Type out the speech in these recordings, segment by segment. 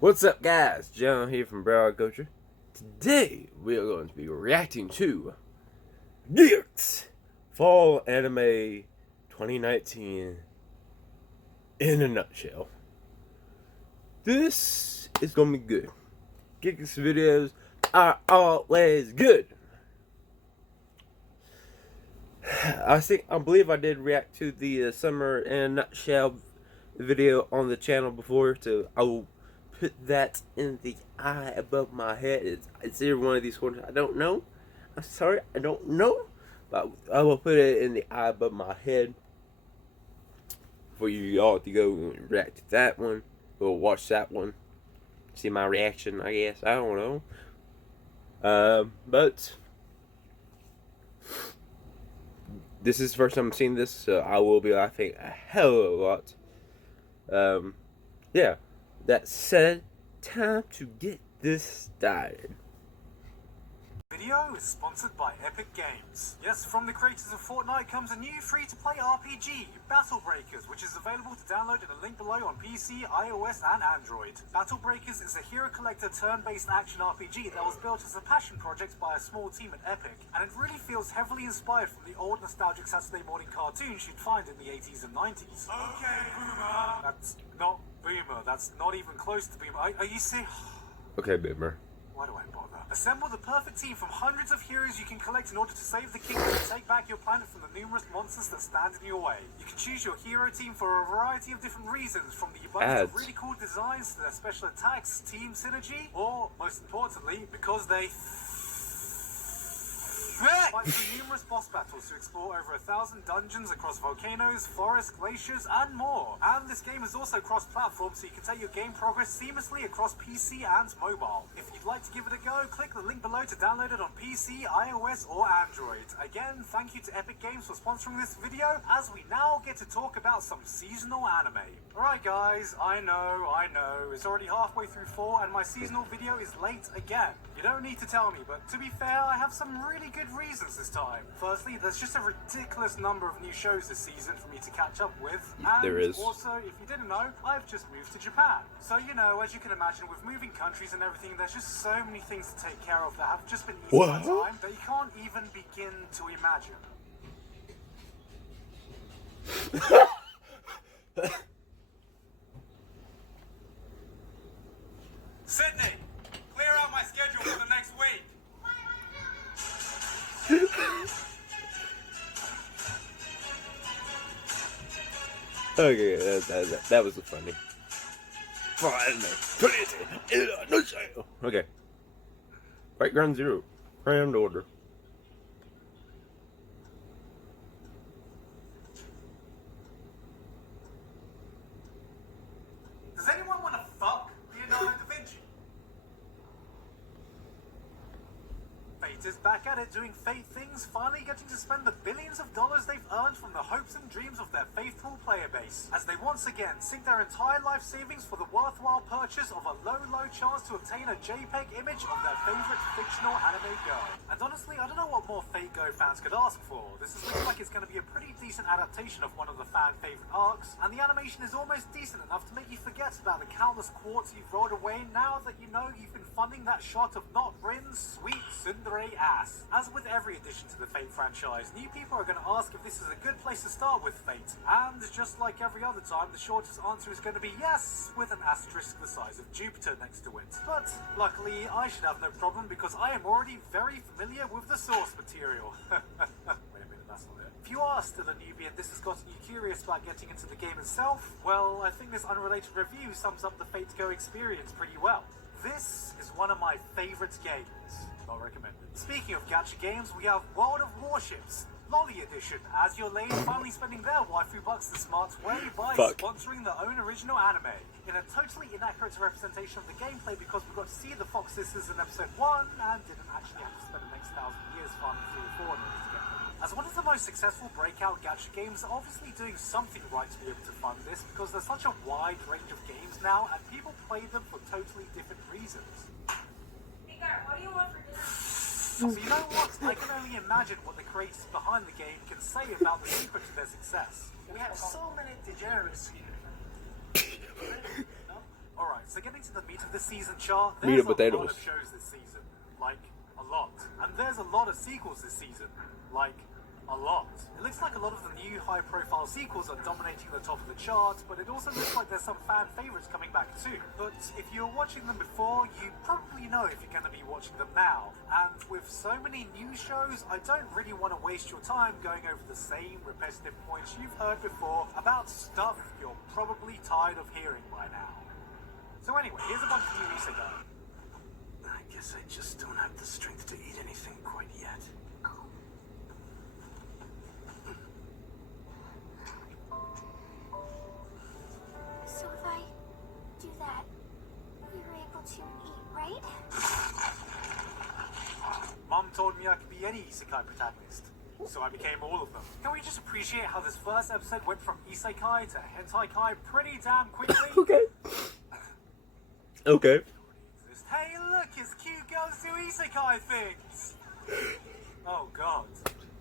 What's up, guys? John here from Broad Culture. Today we are going to be reacting to Gigguk's Fall Anime 2019 in a nutshell. This is going to be good. Gigguk's videos are always good. I believe I did react to the Summer in a Nutshell video on the channel before, so I will put that in the eye above my head. It's either one of these corners. I don't know. I'm sorry, I don't know. But I will put it in the eye above my head for you all to go and react to that one. Or watch that one. See my reaction, I guess. I don't know. But this is the first time I'm seeing this, so I will be laughing a hell of a lot. Yeah. That said, time to get this started. Video is sponsored by Epic Games. Yes, from the creators of Fortnite comes a new free-to-play RPG, Battle Breakers, which is available to download in a link below on PC, iOS, and Android. Battle Breakers is a hero collector turn-based action RPG that was built as a passion project by a small team at Epic, and it really feels heavily inspired from the old nostalgic Saturday morning cartoons you'd find in the 80s and 90s. Okay, Boomer! That's not Boomer, that's not even close to Boomer. Are you serious? Okay, Boomer. Why do I bother? Assemble the perfect team from hundreds of heroes you can collect in order to save the kingdom and take back your planet from the numerous monsters that stand in your way. You can choose your hero team for a variety of different reasons, from the abundance of really cool designs to their special attacks, team synergy, or, most importantly, because they fight through numerous boss battles to explore over 1,000 dungeons across volcanoes, forests, glaciers, and more. And this game is also cross-platform, so you can take your game progress seamlessly across PC and mobile. If you'd like to give it a go, click the link below to download it on PC, iOS, or Android. Again, thank you to Epic Games for sponsoring this video, as we now get to talk about some seasonal anime. Alright guys, I know, it's already halfway through fall, and my seasonal video is late again. You don't need to tell me, but to be fair, I have some really good reasons this time. Firstly, there's just a ridiculous number of new shows this season for me to catch up with. And there is. Also, if you didn't know, I've just moved to Japan. So, you know, as you can imagine, with moving countries and everything, there's just so many things to take care of that have just been easing my time that you can't even begin to imagine. Sydney, clear out my schedule for the next week. Okay, that was funny. Okay. Right, ground zero. Ground order. Does anyone want to fuck Leonardo da Vinci? Fate is back at it doing Fate things, finally getting to spend the billions of dollars they've earned from the hopes and dreams of their faithful player base, as they once again sink their entire life savings for the worthwhile purchase of a low chance to obtain a JPEG image of their favorite fictional anime girl. And honestly, I don't know what more Fate Go fans could ask for. This is looking like it's going to be a pretty decent adaptation of one of the fan favorite arcs, and the animation is almost decent enough to make you forget about the countless quarters you've rolled away now that you know you've been funding that shot of not Rin's sweet tsundere ass. As with every addition to the Fate franchise, new people are going to ask if this is a good place to start with Fate, and just like every other time, the shortest answer is going to be yes, with an asterisk the size of Jupiter next to it. But luckily, I should have no problem because I am already very familiar with the source material. Wait a minute, that's not it. If you are still a newbie and this has gotten you curious about getting into the game itself, well, I think this unrelated review sums up the Fate Go experience pretty well. This is one of my favorite games. Not recommended. Speaking of gacha games, we have World of Warships, Lolly Edition, as your lane finally spending their waifu bucks the smart way by sponsoring their own original anime. In a totally inaccurate representation of the gameplay because we got to see the Fox Sisters in episode 1 and didn't actually have to spend the next 1,000 years farming through the 4 in order to get them. As one of the most successful breakout gacha games, they're obviously doing something right to be able to fund this because there's such a wide range of games now and people play them for totally different reasons. Hey, Gar, what do you want for dinner? So you know what? I can only imagine what the creators behind the game can say about the secret to their success. We have so many degenerates here. No? Alright, so getting to the meat of the season chart, Meat there's of a lot potatoes. of shows this season. Like, a lot. And there's a lot of sequels this season. Like, a lot. It looks like a lot of the new high-profile sequels are dominating the top of the chart, but it also looks like there's some fan favorites coming back too. But if you were watching them before, you probably know if you're going to be watching them now. And with so many new shows, I don't really want to waste your time going over the same repetitive points you've heard before about stuff you're probably tired of hearing by now. So anyway, here's a bunch of new isekai. I guess I just don't have the strength to eat anything quite yet. So if I do that, you're able to eat, right? Mom told me I could be any isekai protagonist, so I became all of them. Can we just appreciate how this first episode went from isekai to hentai-kai pretty damn quickly? Okay. Okay. Hey look, it's cute girls do isekai things! Oh god.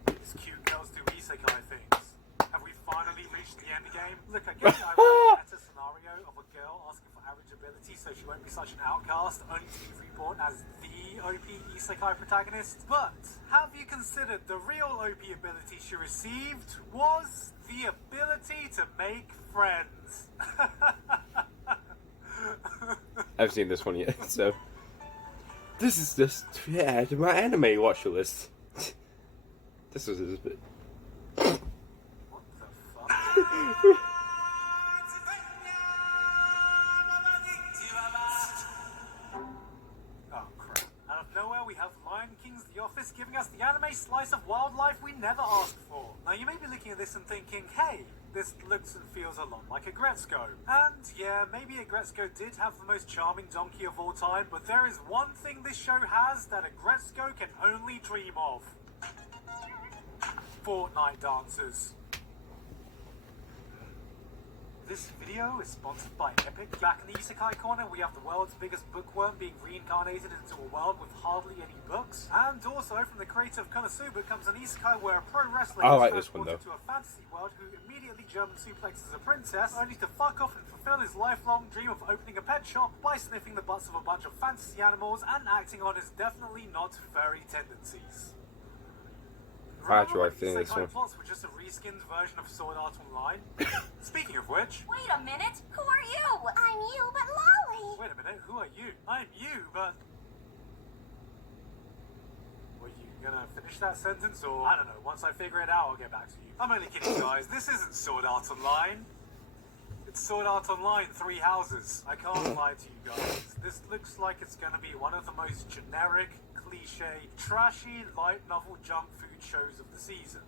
It's cute girls do isekai things. Have we finally reached the end game? Look, I get I wrote a meta scenario of a girl asking for average ability so she won't be such an outcast, only to be reborn as the OP isekai protagonist. But have you considered the real OP ability she received was the ability to make friends? I've seen this one yet, so this is just to add to my anime watch list. This was a bit. What the fuck? Oh crap. Out of nowhere we have Lion King's The Office giving us the anime slice of wildlife we never asked for. Now you may be looking at this and thinking, hey, this looks and feels a lot like a Gretzko. And yeah, maybe a Gretzko did have the most charming donkey of all time, but there is one thing this show has that a Gretzko can only dream of. Fortnite dancers. This video is sponsored by Epic. Back in the Isekai Corner, we have the world's biggest bookworm being reincarnated into a world with hardly any books. And also, from the creator of Konosuba comes an Isekai where a pro wrestler I like is this one, transported to a fantasy world who immediately German suplexes a princess, only to fuck off and fulfill his lifelong dream of opening a pet shop by sniffing the butts of a bunch of fantasy animals and acting on his definitely not furry tendencies. Actually, I Remember think when this Isekai one. plots were just a reskinned version of Sword Art Online? Speaking of which, Wait a minute. Who are you? I'm you, but Lolly. wait a minute, who are you? I'm you, but... Were you gonna finish that sentence, or... I don't know, once I figure it out, I'll get back to you. I'm only kidding, guys. This isn't Sword Art Online. It's Sword Art Online 3 Houses. I can't lie to you guys. This looks like it's gonna be one of the most generic, cliche, trashy, light novel junk food shows of the season.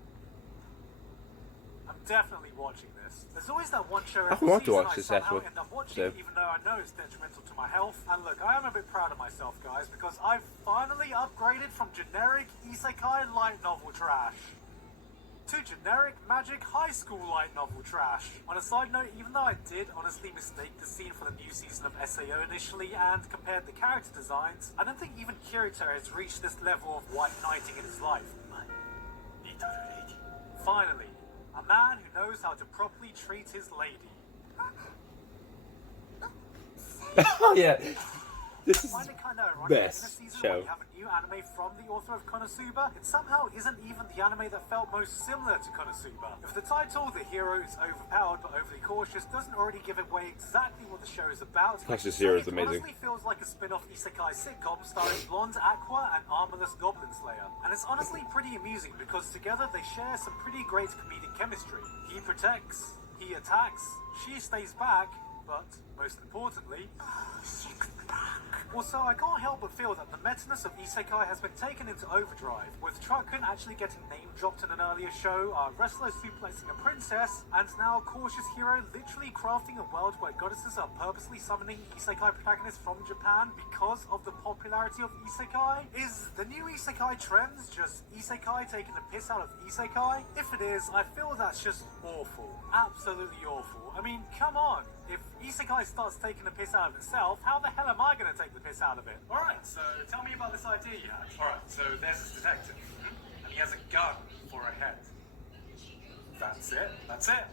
I'm definitely watching this. There's always that one show every want to season watch I this, somehow actually. end up watching, So- even though I know it's detrimental to my health. And look, I am a bit proud of myself, guys, because I've finally upgraded from generic isekai light novel trash to generic magic high school light novel trash. On a side note, even though I did honestly mistake the scene for the new season of SAO initially and compared the character designs, I don't think even Kirito has reached this level of white knighting in his life. Finally, a man who knows how to properly treat his lady. Oh yeah, this is I find it kind of ironic best in a season show. where you have a new anime from the author of Konosuba, it somehow isn't even the anime that felt most similar to Konosuba. If the title, The Hero is Overpowered but Overly Cautious, doesn't already give away exactly what the show is about, Plus, this say hero is it amazing. honestly feels like a spin-off isekai sitcom starring Blonde Aqua and Armorless Goblin Slayer. And it's honestly pretty amusing because together they share some pretty great comedic chemistry. He protects, he attacks, she stays back, but most importantly, also, I can't help but feel that the meta-ness of Isekai has been taken into overdrive, with Truckun actually getting name-dropped in an earlier show, our wrestler suplexing a princess, and now Cautious Hero literally crafting a world where goddesses are purposely summoning Isekai protagonists from Japan because of the popularity of Isekai. Is the new Isekai trends just Isekai taking the piss out of Isekai? If it is, I feel that's just awful. Absolutely awful. I mean, come on. If Isekai starts taking the piss out of itself, how the hell am I going to take the piss out of it? Alright, so tell me about this idea you had. Alright, so there's this detective, and he has a gun for a head. That's it. That's it.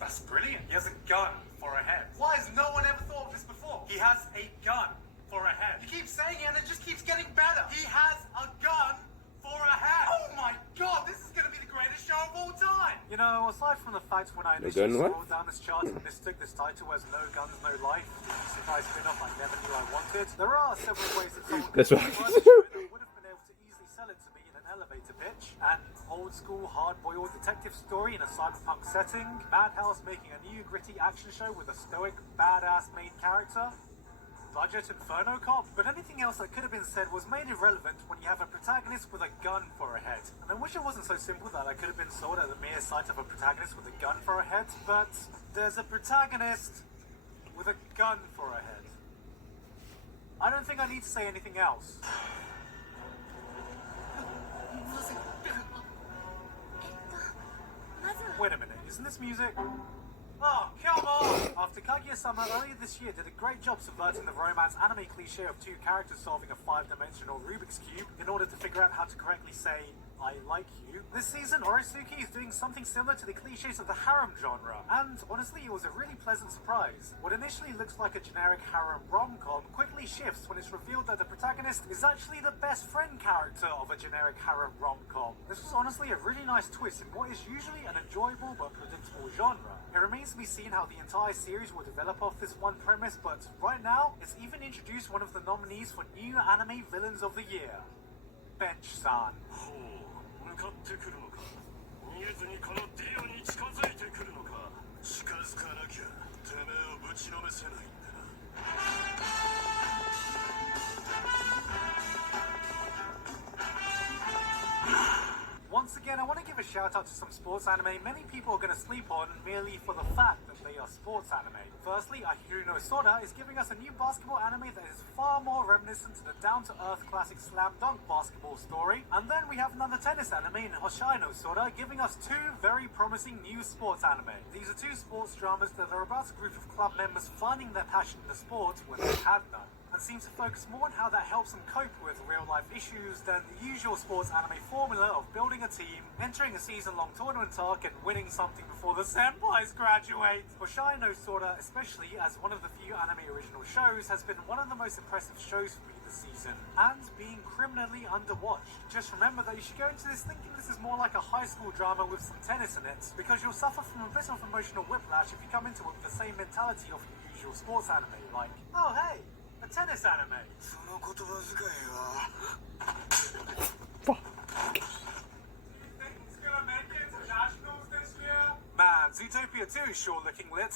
That's brilliant. He has a gun for a head. Why has no one ever thought of this before? He has a gun for a head. You keep saying it and it just keeps getting better. He has a gun for a head. Oh my god, this is going to be the greatest show of all time. You know, aside from the fact when I initially scrolled down this chart and mistook this title as No Guns, No Life, the isekai spin-off I never knew I wanted, there are several ways that someone could have would have been able to easily sell it to me in an elevator pitch. An old school hard-boiled detective story in a cyberpunk setting, Madhouse making a new gritty action show with a stoic, badass main character, budget Inferno Cop, but anything else that could have been said was made irrelevant when you have a protagonist with a gun for a head. And I wish it wasn't so simple that I could have been sold at the mere sight of a protagonist with a gun for a head, but there's a protagonist with a gun for a head. I don't think I need to say anything else. Wait a minute, isn't this music? Oh, come on! After Kaguya-sama earlier this year did a great job subverting the romance anime cliche of two characters solving a 5-dimensional Rubik's Cube in order to figure out how to correctly say, I like you. This season, Orisuke is doing something similar to the cliches of the harem genre, and honestly, it was a really pleasant surprise. What initially looks like a generic harem rom-com quickly shifts when it's revealed that the protagonist is actually the best friend character of a generic harem rom-com. This was honestly a really nice twist in what is usually an enjoyable but predictable genre. It remains to be seen how the entire series will develop off this one premise, but right now, it's even introduced one of the nominees for New Anime Villains of the Year, Bench-san. 向かってくるのか逃げずにこのディオに近づいてくるのか近づかなきゃてめえをぶちのめせないんだな Once again, I want to give a shout out to some sports anime many people are going to sleep on merely for the fact that they are sports anime. Firstly, Ahiru no Soda is giving us a new basketball anime that is far more reminiscent to the down-to-earth classic slam dunk basketball story. And then we have another tennis anime in Hoshai no Soda giving us two very promising new sports anime. These are two sports dramas that are about a group of club members finding their passion in the sport when they had none, and seems to focus more on how that helps them cope with real-life issues than the usual sports anime formula of building a team, entering a season-long tournament arc, and winning something before the senpais graduate. Hoshai no Sora, especially as one of the few anime original shows, has been one of the most impressive shows for me this season, and being criminally underwatched. Just remember that you should go into this thinking this is more like a high school drama with some tennis in it, because you'll suffer from a bit of emotional whiplash if you come into it with the same mentality of your usual sports anime, like, oh hey, a tennis anime. その言葉遣いは It's gonna make it to nationals this year? Man, Zootopia 2 is sure looking lit.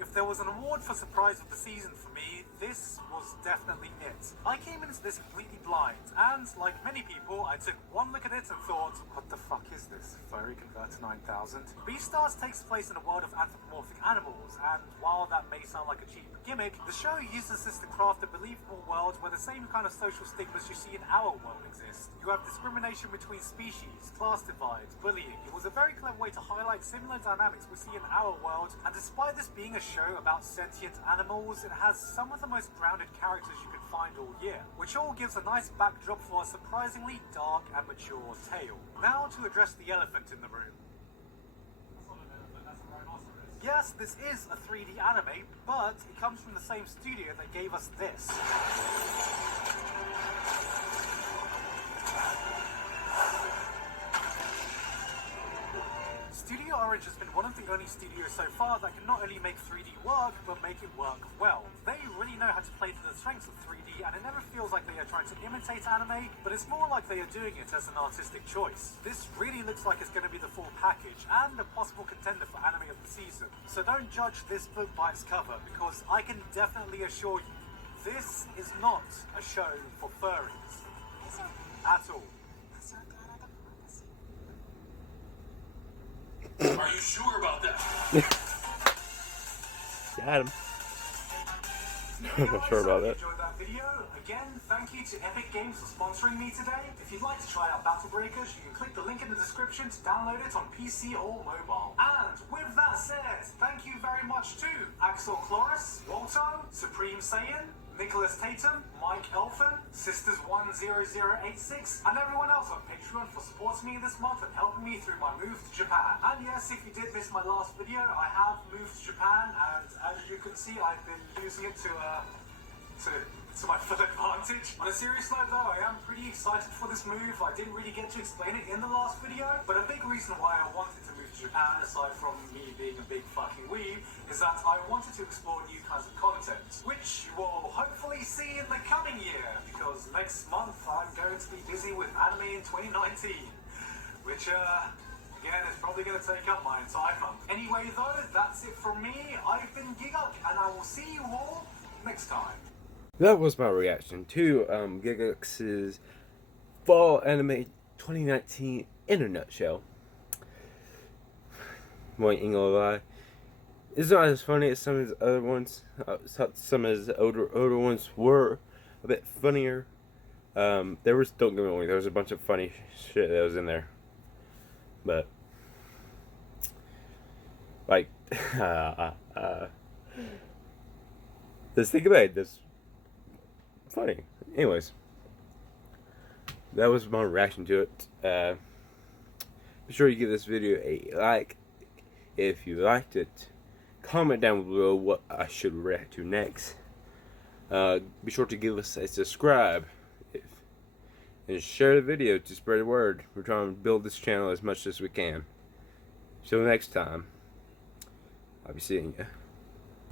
If there was an award for surprise of the season for me, this was definitely it. I came into this completely blind, and like many people, I took one look at it and thought, what the fuck is this? Furry Converter 9000? Beastars takes place in a world of anthropomorphic animals, and while that may sound like a cheap gimmick, the show uses this to craft a believable world where the same kind of social stigmas you see in our world exist. You have discrimination between species, class divides, bullying. It was a very clever way to highlight similar dynamics we see in our world, and despite this being a show about sentient animals, it has some of the most grounded characters you can find all year, which all gives a nice backdrop for a surprisingly dark and mature tale. Now to address the elephant in the room. Yes, this is a 3D anime, but it comes from the same studio that gave us this. Studio Orange has been one of the only studios so far that can not only make 3D work, but make it work well. They really know how to play to the strengths of 3D, and it never feels like they are trying to imitate anime, but it's more like they are doing it as an artistic choice. This really looks like it's going to be the full package, and a possible contender for anime of the season. So don't judge this book by its cover, because I can definitely assure you, this is not a show for furries. At all. Are you sure about that? Got him. I'm not sure about that. Enjoyed that video. Again, thank you to Epic Games for sponsoring me today. If you'd like to try out Battle Breakers, you can click the link in the description to download it on PC or mobile. And with that said, thank you very much to Axel Chloris, Walto, Supreme Saiyan, Nicholas Tatum, Mike Elfin, Sisters10086, and everyone else on Patreon for supporting me this month and helping me through my move to Japan. And yes, if you did miss my last video, I have moved to Japan, and as you can see, I've been using it to my full advantage. On a serious note though, I am pretty excited for this move. I didn't really get to explain it in the last video, but a big reason why I wanted to move to Japan, aside from me being a big fucking weeb, is that I wanted to explore new kinds of content, which you will hopefully see in the coming year, because next month I'm going to be busy with anime in 2019, which again, it's probably going to take up my entire month. Anyway though, that's it from me. I've been Gigguk, and I will see you all next time. That was my reaction to Gigguk's Fall Anime 2019 in a nutshell. Ain't gonna lie, it's not as funny as some of his other ones. Some of his older ones were a bit funnier. There was, don't get me wrong, there was a bunch of funny shit that was in there, but like, let's think about it. This funny. Anyways, that was my reaction to it. Be sure you give this video a like if you liked it. Comment down below what I should react to next. Be sure to give us a subscribe and share the video to spread the word. We're trying to build this channel as much as we can. Till next time, I'll be seeing you.